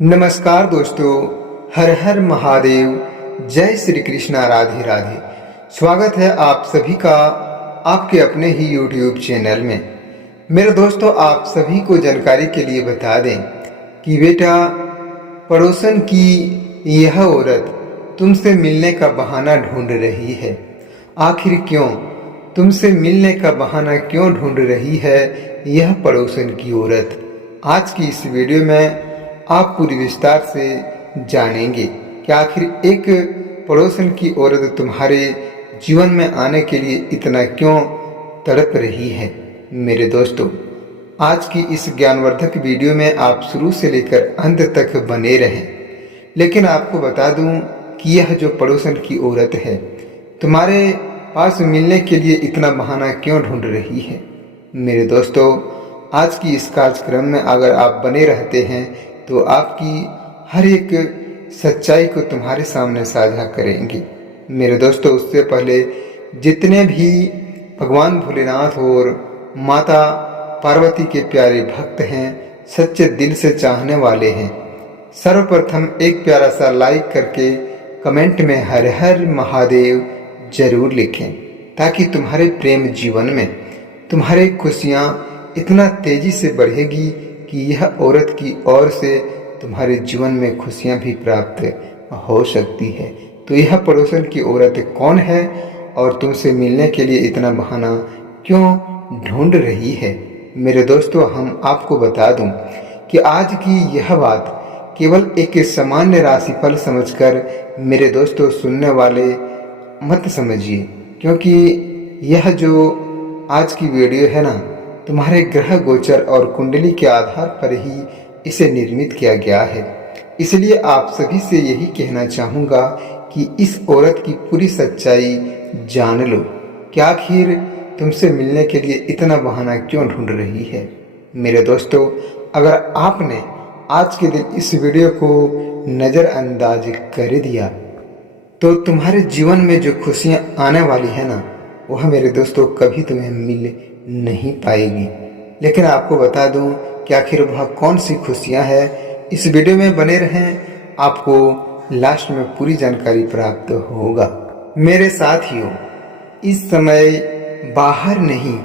नमस्कार दोस्तों, हर हर महादेव। जय श्री कृष्णा, राधे राधे। स्वागत है आप सभी का आपके अपने ही YouTube चैनल में। मेरे दोस्तों, आप सभी को जानकारी के लिए बता दें कि बेटा, पड़ोसन की यह औरत तुमसे मिलने का बहाना ढूंढ रही है। आखिर क्यों? तुमसे मिलने का बहाना क्यों ढूंढ रही है यह पड़ोसन की औरत? आज की इस वीडियो में आप पूरी विस्तार से जानेंगे कि आखिर एक पड़ोसन की औरत तुम्हारे जीवन में आने के लिए इतना क्यों तड़प रही है। मेरे दोस्तों, आज की इस ज्ञानवर्धक वीडियो में आप शुरू से लेकर अंत तक बने रहें। लेकिन आपको बता दूं कि यह जो पड़ोसन की औरत है तुम्हारे पास मिलने के लिए इतना बहाना क्यों ढूंढ रही है। मेरे दोस्तों, आज की इस कार्यक्रम में अगर आप बने रहते हैं तो आपकी हर एक सच्चाई को तुम्हारे सामने साझा करेंगे। मेरे दोस्तों, उससे पहले जितने भी भगवान भोलेनाथ और माता पार्वती के प्यारे भक्त हैं, सच्चे दिल से चाहने वाले हैं, सर्वप्रथम एक प्यारा सा लाइक करके कमेंट में हर हर महादेव जरूर लिखें, ताकि तुम्हारे प्रेम जीवन में तुम्हारे खुशियाँ इतना तेजी से बढ़ेगी कि यह औरत की ओर से तुम्हारे जीवन में खुशियां भी प्राप्त हो सकती है। तो यह पड़ोसन की औरत कौन है और तुमसे मिलने के लिए इतना बहाना क्यों ढूंढ रही है? मेरे दोस्तों, हम आपको बता दूं कि आज की यह बात केवल एक सामान्य राशिफल समझकर मेरे दोस्तों सुनने वाले मत समझिए, क्योंकि यह जो आज की वीडियो है ना, तुम्हारे ग्रह गोचर और कुंडली के आधार पर ही इसे निर्मित किया गया है। इसलिए आप सभी से यही कहना चाहूँगा कि इस औरत की पूरी सच्चाई जान लो कि आखिर तुमसे मिलने के लिए इतना बहाना क्यों ढूंढ रही है। मेरे दोस्तों, अगर आपने आज के दिन इस वीडियो को नज़रअंदाज कर दिया तो तुम्हारे जीवन में जो खुशियाँ आने वाली है ना, वह मेरे दोस्तों कभी तुम्हें मिल नहीं पाएगी। लेकिन आपको बता दूं कि आखिर वह कौन सी खुशियां हैं। इस वीडियो में बने रहें, आपको लास्ट में पूरी जानकारी प्राप्त होगा। मेरे साथियों, इस समय बाहर नहीं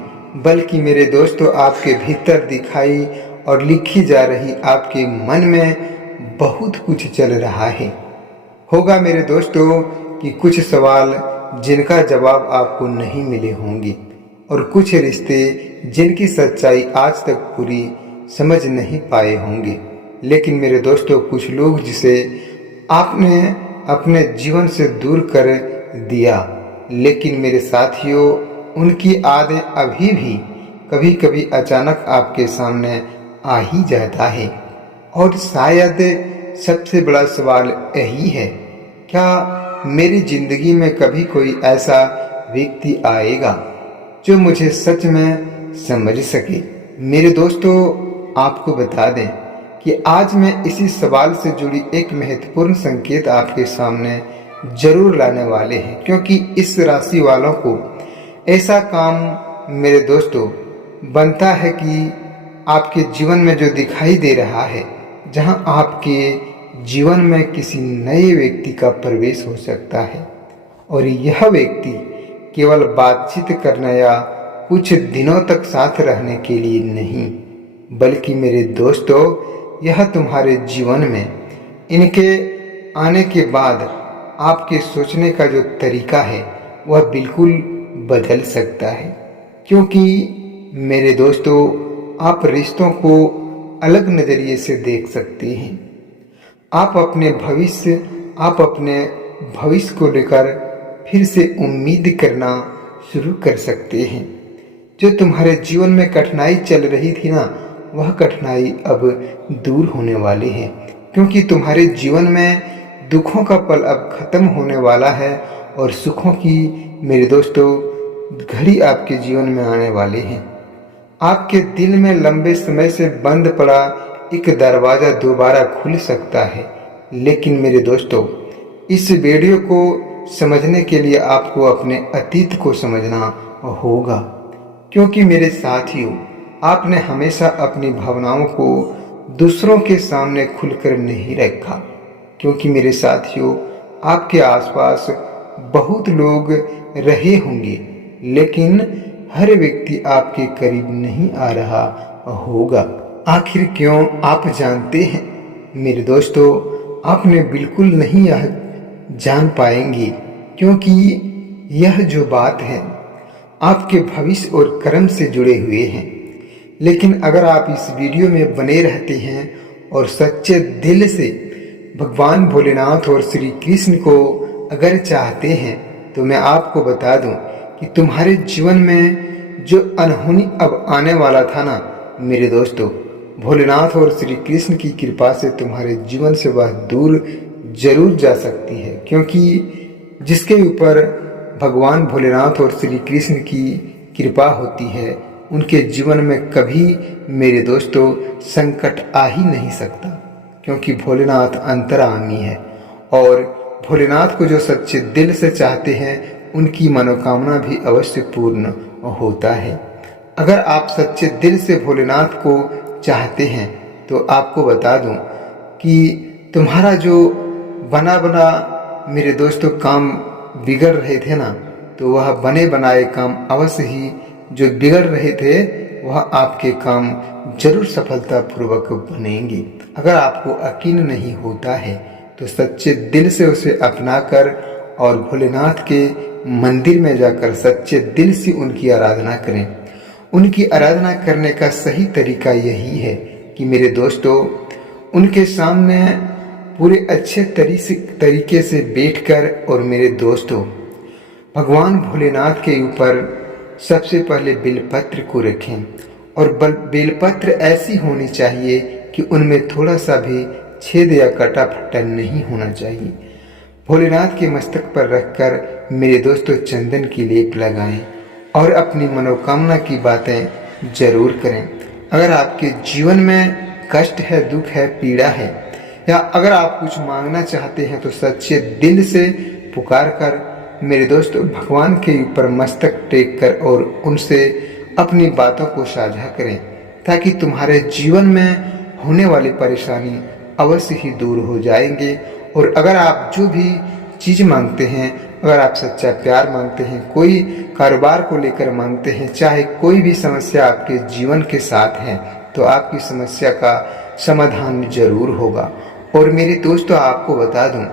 बल्कि मेरे दोस्तों आपके भीतर दिखाई और लिखी जा रही आपके मन में बहुत कुछ चल रहा है। होगा मेरे दोस्तों कि कुछ सवाल जिनका जवाब आपको नहीं मिले होंगे और कुछ रिश्ते जिनकी सच्चाई आज तक पूरी समझ नहीं पाए होंगे। लेकिन मेरे दोस्तों, कुछ लोग जिसे आपने अपने जीवन से दूर कर दिया, लेकिन मेरे साथियों, उनकी आदतें अभी भी कभी कभी अचानक आपके सामने आ ही जाता है। और शायद सबसे बड़ा सवाल यही है, क्या मेरी जिंदगी में कभी कोई ऐसा व्यक्ति आएगा जो मुझे सच में समझ सके? मेरे दोस्तों, आपको बता दें कि आज मैं इसी सवाल से जुड़ी एक महत्वपूर्ण संकेत आपके सामने जरूर लाने वाले हैं, क्योंकि इस राशि वालों को ऐसा काम मेरे दोस्तों बनता है कि आपके जीवन में जो दिखाई दे रहा है, जहां आपके जीवन में किसी नए व्यक्ति का प्रवेश हो सकता है, और यह व्यक्ति केवल बातचीत करने या कुछ दिनों तक साथ रहने के लिए नहीं, बल्कि मेरे दोस्तों, यह तुम्हारे जीवन में इनके आने के बाद आपके सोचने का जो तरीका है वह बिल्कुल बदल सकता है। क्योंकि मेरे दोस्तों, आप रिश्तों को अलग नज़रिए से देख सकते हैं। आप अपने भविष्य को लेकर फिर से उम्मीद करना शुरू कर सकते हैं। जो तुम्हारे जीवन में कठिनाई चल रही थी ना, वह कठिनाई अब दूर होने वाली है, क्योंकि तुम्हारे जीवन में दुखों का पल अब खत्म होने वाला है और सुखों की मेरे दोस्तों घड़ी आपके जीवन में आने वाली है। आपके दिल में लंबे समय से बंद पड़ा एक दरवाज़ा दोबारा खुल सकता है। लेकिन मेरे दोस्तों, इस वीडियो को समझने के लिए आपको अपने अतीत को समझना होगा, क्योंकि मेरे साथियों, आपने हमेशा अपनी भावनाओं को दूसरों के सामने खुलकर नहीं रखा, क्योंकि मेरे साथियों, आपके आसपास बहुत लोग रहे होंगे, लेकिन हर व्यक्ति आपके करीब नहीं आ रहा होगा। आखिर क्यों, आप जानते हैं मेरे दोस्तों, आपने बिल्कुल नहीं यह जान पाएंगे, क्योंकि यह जो बात है आपके भविष्य और कर्म से जुड़े हुए हैं। लेकिन अगर आप इस वीडियो में बने रहते हैं और सच्चे दिल से भगवान भोलेनाथ और श्री कृष्ण को अगर चाहते हैं, तो मैं आपको बता दूं कि तुम्हारे जीवन में जो अनहोनी अब आने वाला था ना मेरे दोस्तों, भोलेनाथ और श्री कृष्ण की कृपा से तुम्हारे जीवन से वह दूर जरूर जा सकती है। क्योंकि जिसके ऊपर भगवान भोलेनाथ और श्री कृष्ण की कृपा होती है, उनके जीवन में कभी मेरे दोस्तों संकट आ ही नहीं सकता, क्योंकि भोलेनाथ अंतर्यामी है। और भोलेनाथ को जो सच्चे दिल से चाहते हैं, उनकी मनोकामना भी अवश्य पूर्ण होता है। अगर आप सच्चे दिल से भोलेनाथ को चाहते हैं, तो आपको बता दूं कि तुम्हारा जो बना बना मेरे दोस्तों काम बिगड़ रहे थे ना, तो वह बने बनाए काम अवश्य ही जो बिगड़ रहे थे, वह आपके काम जरूर सफलतापूर्वक बनेंगे। अगर आपको यकीन नहीं होता है, तो सच्चे दिल से उसे अपनाकर और भोलेनाथ के मंदिर में जाकर सच्चे दिल से उनकी आराधना करें। उनकी आराधना करने का सही तरीका यही है कि मेरे दोस्तों, उनके सामने पूरे अच्छे तरीके से बैठकर और मेरे दोस्तों, भगवान भोलेनाथ के ऊपर सबसे पहले बेलपत्र को रखें। और बेलपत्र ऐसी होनी चाहिए कि उनमें थोड़ा सा भी छेद या कटा फटा नहीं होना चाहिए। भोलेनाथ के मस्तक पर रखकर मेरे दोस्तों चंदन की लेप लगाएं और अपनी मनोकामना की बातें जरूर करें। अगर आपके जीवन में कष्ट है, दुख है, पीड़ा है, या अगर आप कुछ मांगना चाहते हैं, तो सच्चे दिल से पुकार कर मेरे दोस्तों भगवान के ऊपर मस्तक टेक कर और उनसे अपनी बातों को साझा करें, ताकि तुम्हारे जीवन में होने वाली परेशानी अवश्य ही दूर हो जाएंगे। और अगर आप जो भी चीज़ मांगते हैं, अगर आप सच्चा प्यार मांगते हैं, कोई कारोबार को लेकर मांगते हैं, चाहे कोई भी समस्या आपके जीवन के साथ है, तो आपकी समस्या का समाधान जरूर होगा। और मेरे दोस्तों, आपको बता दूं,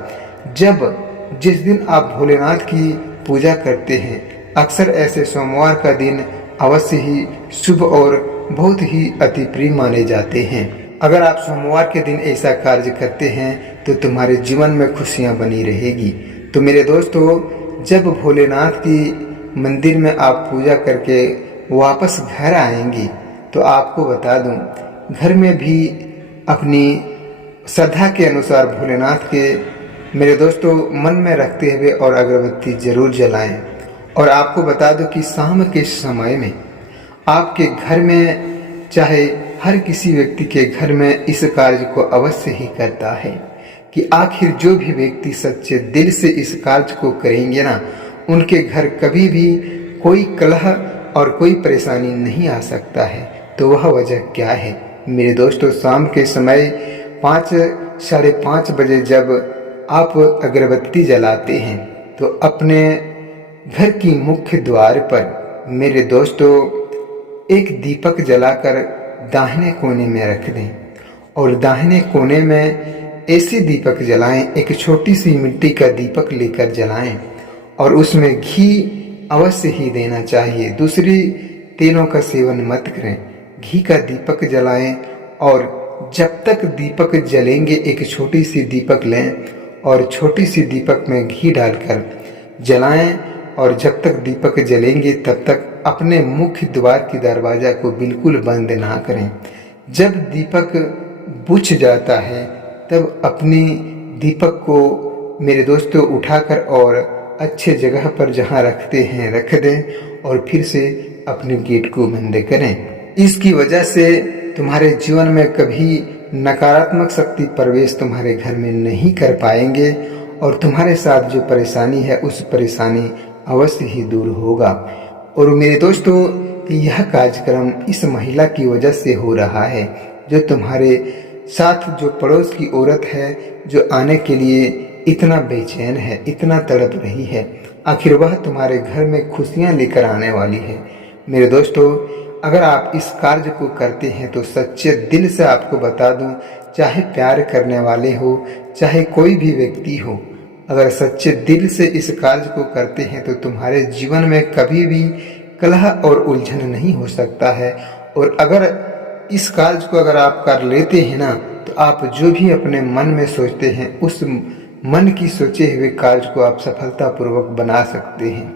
जिस दिन आप भोलेनाथ की पूजा करते हैं, अक्सर ऐसे सोमवार का दिन अवश्य ही शुभ और बहुत ही अति प्रिय माने जाते हैं। अगर आप सोमवार के दिन ऐसा कार्य करते हैं, तो तुम्हारे जीवन में खुशियां बनी रहेगी। तो मेरे दोस्तों, जब भोलेनाथ की मंदिर में आप पूजा करके वापस घर आएंगे, तो आपको बता दूं, घर में भी अपनी श्रद्धा के अनुसार भोलेनाथ के मेरे दोस्तों मन में रखते हुए और अगरबत्ती जरूर जलाएं। और आपको बता दो कि शाम के समय में आपके घर में, चाहे हर किसी व्यक्ति के घर में इस कार्य को अवश्य ही करता है कि आखिर जो भी व्यक्ति सच्चे दिल से इस कार्य को करेंगे ना, उनके घर कभी भी कोई कलह और कोई परेशानी नहीं आ सकता है। तो वह वजह क्या है मेरे दोस्तों? शाम के समय 5 साढ़े 5 बजे जब आप अगरबत्ती जलाते हैं, तो अपने घर की मुख्य द्वार पर मेरे दोस्तों एक दीपक जलाकर दाहिने कोने में रख दें। और दाहिने कोने में ऐसे दीपक जलाएं, एक छोटी सी मिट्टी का दीपक लेकर जलाएं और उसमें घी अवश्य ही देना चाहिए। दूसरी तेलों का सेवन मत करें, घी का दीपक जलाएं। और जब तक दीपक जलेंगे, एक छोटी सी दीपक लें और छोटी सी दीपक में घी डालकर जलाएं। और जब तक दीपक जलेंगे, तब तक अपने मुख्य द्वार की दरवाजा को बिल्कुल बंद ना करें। जब दीपक बुझ जाता है, तब अपनी दीपक को मेरे दोस्तों उठाकर और अच्छे जगह पर जहां रखते हैं रख दें और फिर से अपने गेट को बंद करें। इसकी वजह से तुम्हारे जीवन में कभी नकारात्मक शक्ति प्रवेश तुम्हारे घर में नहीं कर पाएंगे और तुम्हारे साथ जो परेशानी है, उस परेशानी अवश्य ही दूर होगा। और मेरे दोस्तों, यह कार्यक्रम इस महिला की वजह से हो रहा है जो तुम्हारे साथ जो पड़ोस की औरत है, जो आने के लिए इतना बेचैन है, इतना तड़प रही है, आखिर वह तुम्हारे घर में खुशियां लेकर आने वाली है। मेरे दोस्तों, अगर आप इस कार्य को करते हैं तो सच्चे दिल से आपको बता दूं, चाहे प्यार करने वाले हो, चाहे कोई भी व्यक्ति हो, अगर सच्चे दिल से इस कार्य को करते हैं तो तुम्हारे जीवन में कभी भी कलह और उलझन नहीं हो सकता है। और अगर इस कार्य को अगर आप कर लेते हैं ना, तो आप जो भी अपने मन में सोचते हैं, उस मन की सोचे हुए कार्य को आप सफलतापूर्वक बना सकते हैं,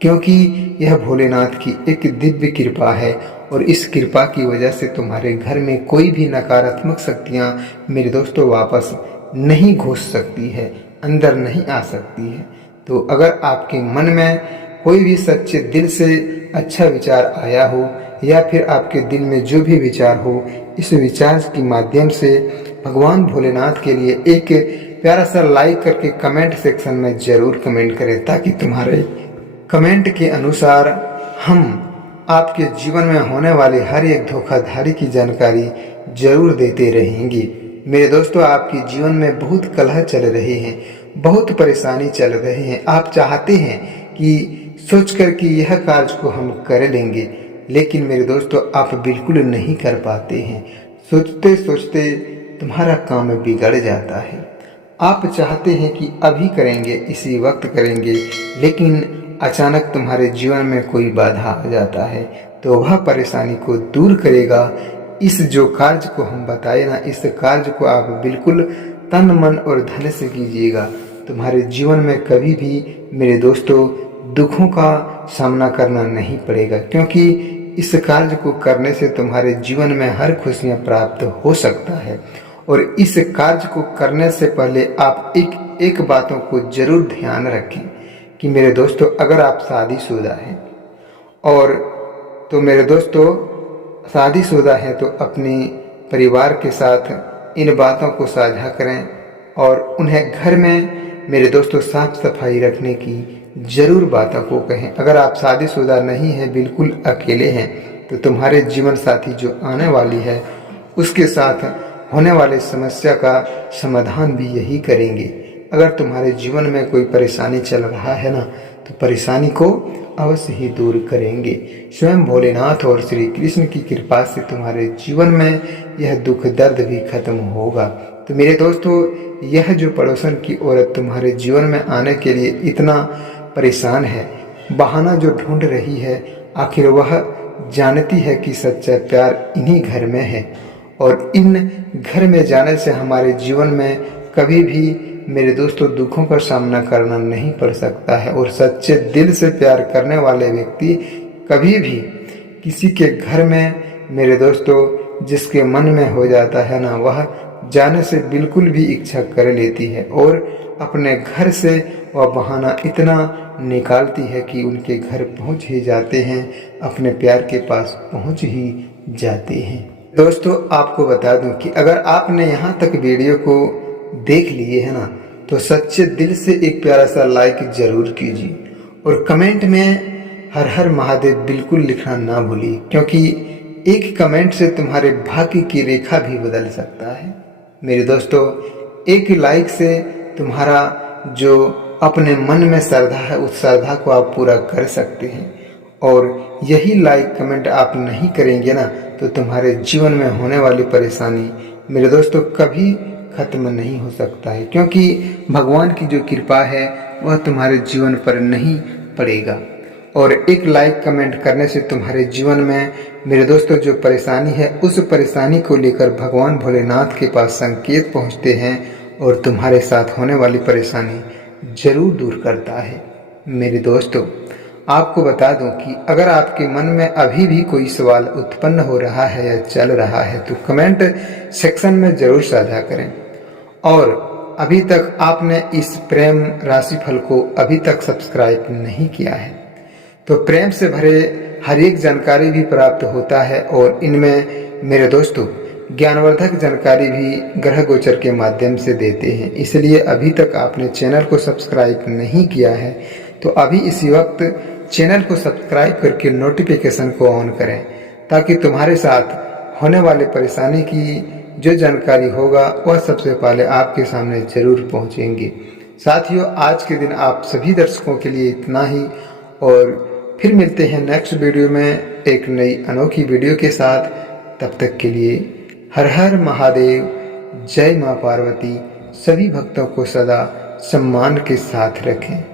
क्योंकि यह भोलेनाथ की एक दिव्य कृपा है। और इस कृपा की वजह से तुम्हारे घर में कोई भी नकारात्मक शक्तियाँ मेरे दोस्तों वापस नहीं घुस सकती है, अंदर नहीं आ सकती है। तो अगर आपके मन में कोई भी सच्चे दिल से अच्छा विचार आया हो, या फिर आपके दिल में जो भी विचार हो, इस विचार के माध्यम से भगवान भोलेनाथ के लिए एक प्यारा सा लाइक करके कमेंट सेक्शन में जरूर कमेंट करें, ताकि तुम्हारे कमेंट के अनुसार हम आपके जीवन में होने वाली हर एक धोखाधड़ी की जानकारी जरूर देते रहेंगे। मेरे दोस्तों, आपके जीवन में बहुत कलह चल रहे हैं, बहुत परेशानी चल रहे हैं। आप चाहते हैं कि सोच कर कि यह कार्य को हम कर लेंगे, लेकिन मेरे दोस्तों आप बिल्कुल नहीं कर पाते हैं। सोचते सोचते तुम्हारा काम बिगड़ जाता है। आप चाहते हैं कि अभी करेंगे, इसी वक्त करेंगे, लेकिन अचानक तुम्हारे जीवन में कोई बाधा आ जाता है। तो वह परेशानी को दूर करेगा इस जो कार्य को हम बताए ना, इस कार्य को आप बिल्कुल तन मन और धन से कीजिएगा। तुम्हारे जीवन में कभी भी मेरे दोस्तों दुखों का सामना करना नहीं पड़ेगा, क्योंकि इस कार्य को करने से तुम्हारे जीवन में हर खुशियां प्राप्त हो सकता है। और इस कार्य को करने से पहले आप एक बातों को जरूर ध्यान रखें कि मेरे दोस्तों, अगर आप शादीशुदा हैं और तो मेरे दोस्तों शादीशुदा हैं तो अपने परिवार के साथ इन बातों को साझा करें और उन्हें घर में मेरे दोस्तों साफ सफाई रखने की जरूर बातों को कहें। अगर आप शादीशुदा नहीं हैं, बिल्कुल अकेले हैं, तो तुम्हारे जीवन साथी जो आने वाली है उसके साथ होने वाली समस्या का समाधान भी यही करेंगे। अगर तुम्हारे जीवन में कोई परेशानी चल रहा है ना, तो परेशानी को अवश्य ही दूर करेंगे। स्वयं भोलेनाथ और श्री कृष्ण की कृपा से तुम्हारे जीवन में यह दुख दर्द भी खत्म होगा। तो मेरे दोस्तों, यह जो पड़ोसन की औरत तुम्हारे जीवन में आने के लिए इतना परेशान है, बहाना जो ढूंढ रही है, आखिर वह जानती है कि सच्चा प्यार इन्हीं घर में है। और इन घर में जाने से हमारे जीवन में कभी भी मेरे दोस्तों दुखों का सामना करना नहीं पड़ सकता है। और सच्चे दिल से प्यार करने वाले व्यक्ति कभी भी किसी के घर में मेरे दोस्तों जिसके मन में हो जाता है ना, वह जाने से बिल्कुल भी इच्छा कर लेती है और अपने घर से वह बहाना इतना निकालती है कि उनके घर पहुंच ही जाते हैं, अपने प्यार के पास पहुंच ही जाते हैं। दोस्तों, आपको बता दूं कि अगर आपने यहाँ तक वीडियो को देख लिए है ना, तो सच्चे दिल से एक प्यारा सा लाइक जरूर कीजिए और कमेंट में हर हर महादेव बिल्कुल लिखना ना भूलिए, क्योंकि एक कमेंट से तुम्हारे भाग्य की रेखा भी बदल सकता है। मेरे दोस्तों, एक लाइक से तुम्हारा जो अपने मन में श्रद्धा है, उस श्रद्धा को आप पूरा कर सकते हैं। और यही लाइक कमेंट आप नहीं करेंगे ना, तो तुम्हारे जीवन में होने वाली परेशानी मेरे दोस्तों कभी खत्म नहीं हो सकता है, क्योंकि भगवान की जो कृपा है वह तुम्हारे जीवन पर नहीं पड़ेगा। और एक लाइक कमेंट करने से तुम्हारे जीवन में मेरे दोस्तों जो परेशानी है, उस परेशानी को लेकर भगवान भोलेनाथ के पास संकेत पहुंचते हैं और तुम्हारे साथ होने वाली परेशानी जरूर दूर करता है। मेरे दोस्तों, आपको बता दूं कि अगर आपके मन में अभी भी कोई सवाल उत्पन्न हो रहा है या चल रहा है, तो कमेंट सेक्शन में जरूर साझा करें। और अभी तक आपने इस प्रेम राशिफल को अभी तक सब्सक्राइब नहीं किया है, तो प्रेम से भरे हर एक जानकारी भी प्राप्त होता है और इनमें मेरे दोस्तों ज्ञानवर्धक जानकारी भी ग्रह गोचर के माध्यम से देते हैं। इसलिए अभी तक आपने चैनल को सब्सक्राइब नहीं किया है, तो अभी इसी वक्त चैनल को सब्सक्राइब करके नोटिफिकेशन को ऑन करें, ताकि तुम्हारे साथ होने वाले परेशानी की जो जानकारी होगा वह सबसे पहले आपके सामने ज़रूर पहुंचेंगी। साथियों, आज के दिन आप सभी दर्शकों के लिए इतना ही, और फिर मिलते हैं नेक्स्ट वीडियो में एक नई अनोखी वीडियो के साथ। तब तक के लिए हर हर महादेव, जय माँ पार्वती। सभी भक्तों को सदा सम्मान के साथ रखें।